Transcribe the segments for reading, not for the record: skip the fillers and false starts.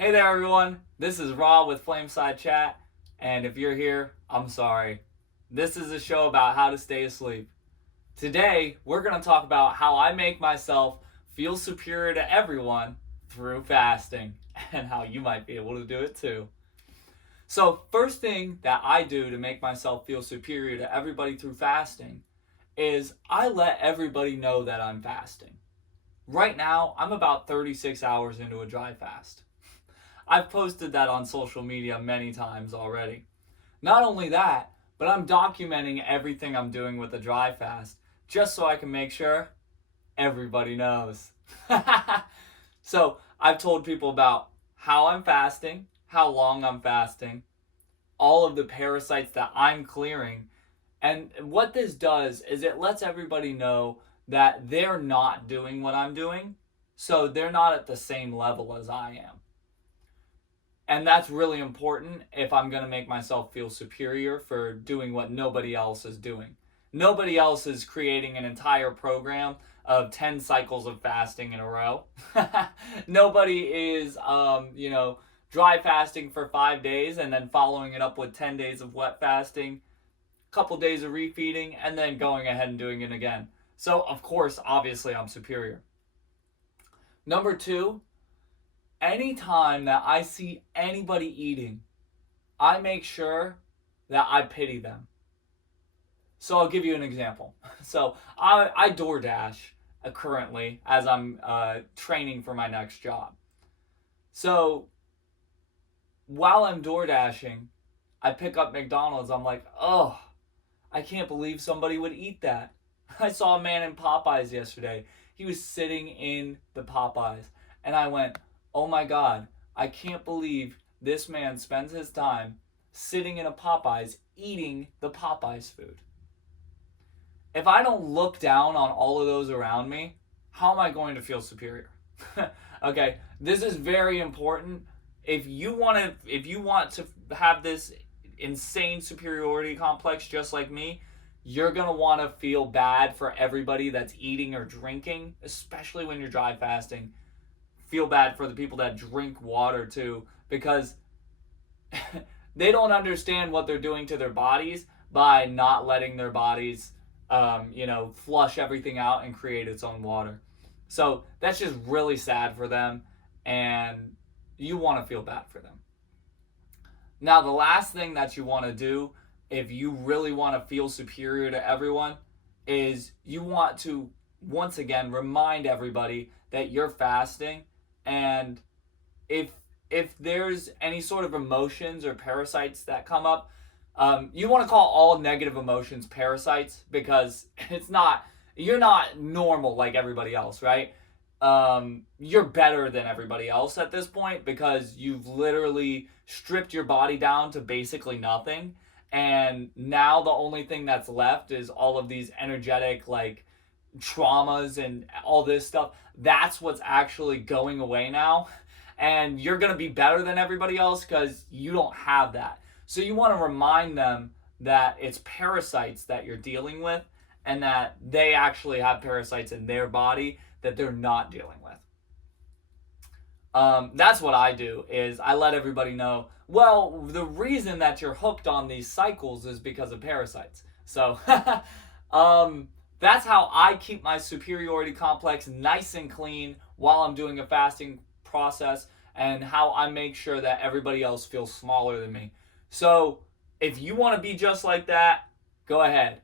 Hey there, everyone. This is Raw with Flameside Chat, and if you're here, I'm sorry. This is a show about how to stay asleep. Today, we're going to talk about how I make myself feel superior to everyone through fasting, and how you might be able to do it too. So, first thing that I do to make myself feel superior to everybody through fasting is I let everybody know that I'm fasting. Right now, I'm about 36 hours into a dry fast. I've posted that on social media many times already. Not only that, but I'm documenting everything I'm doing with the dry fast just so I can make sure everybody knows. So I've told people about how I'm fasting, how long I'm fasting, all of the parasites that I'm clearing. And what this does is it lets everybody know that they're not doing what I'm doing, so they're not at the same level as I am. And that's really important if I'm going to make myself feel superior for doing what nobody else is doing. Nobody else is creating an entire program of 10 cycles of fasting in a row. Nobody is, dry fasting for 5 days and then following it up with 10 days of wet fasting, a couple days of refeeding, and then going ahead and doing it again. So, of course, obviously, I'm superior. Number two, anytime that I see anybody eating, I make sure that I pity them. So I'll give you an example. So I DoorDash currently as I'm training for my next job. So while I'm DoorDashing, I pick up McDonald's. I'm like, oh, I can't believe somebody would eat that. I saw a man in Popeyes yesterday. He was sitting in the Popeyes. And I went, oh my God, I can't believe this man spends his time sitting in a Popeyes eating the Popeyes food. If I don't look down on all of those around me, how am I going to feel superior? Okay, this is very important. If you want to have this insane superiority complex just like me, you're going to want to feel bad for everybody that's eating or drinking, especially when you're dry fasting. Feel bad for the people that drink water too, because they don't understand what they're doing to their bodies by not letting their bodies flush everything out and create its own water. So that's just really sad for them, and you want to feel bad for them. Now, the last thing that you want to do if you really want to feel superior to everyone is you want to once again remind everybody that you're fasting, and if there's any sort of emotions or parasites that come up, you want to call all negative emotions parasites, because you're not normal like everybody else, right? You're better than everybody else at this point because you've literally stripped your body down to basically nothing. And now the only thing that's left is all of these energetic, like, traumas and all this stuff. That's what's actually going away now. And you're going to be better than everybody else because you don't have that. So you want to remind them that it's parasites that you're dealing with, and that they actually have parasites in their body that they're not dealing with. That's what I do, is I let everybody know, well, the reason that you're hooked on these cycles is because of parasites. So that's how I keep my superiority complex nice and clean while I'm doing a fasting process, and how I make sure that everybody else feels smaller than me. So if you want to be just like that, go ahead.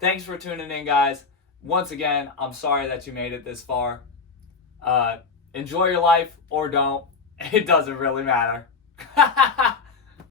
Thanks for tuning in, guys. Once again, I'm sorry that you made it this far. Enjoy your life or don't. It doesn't really matter.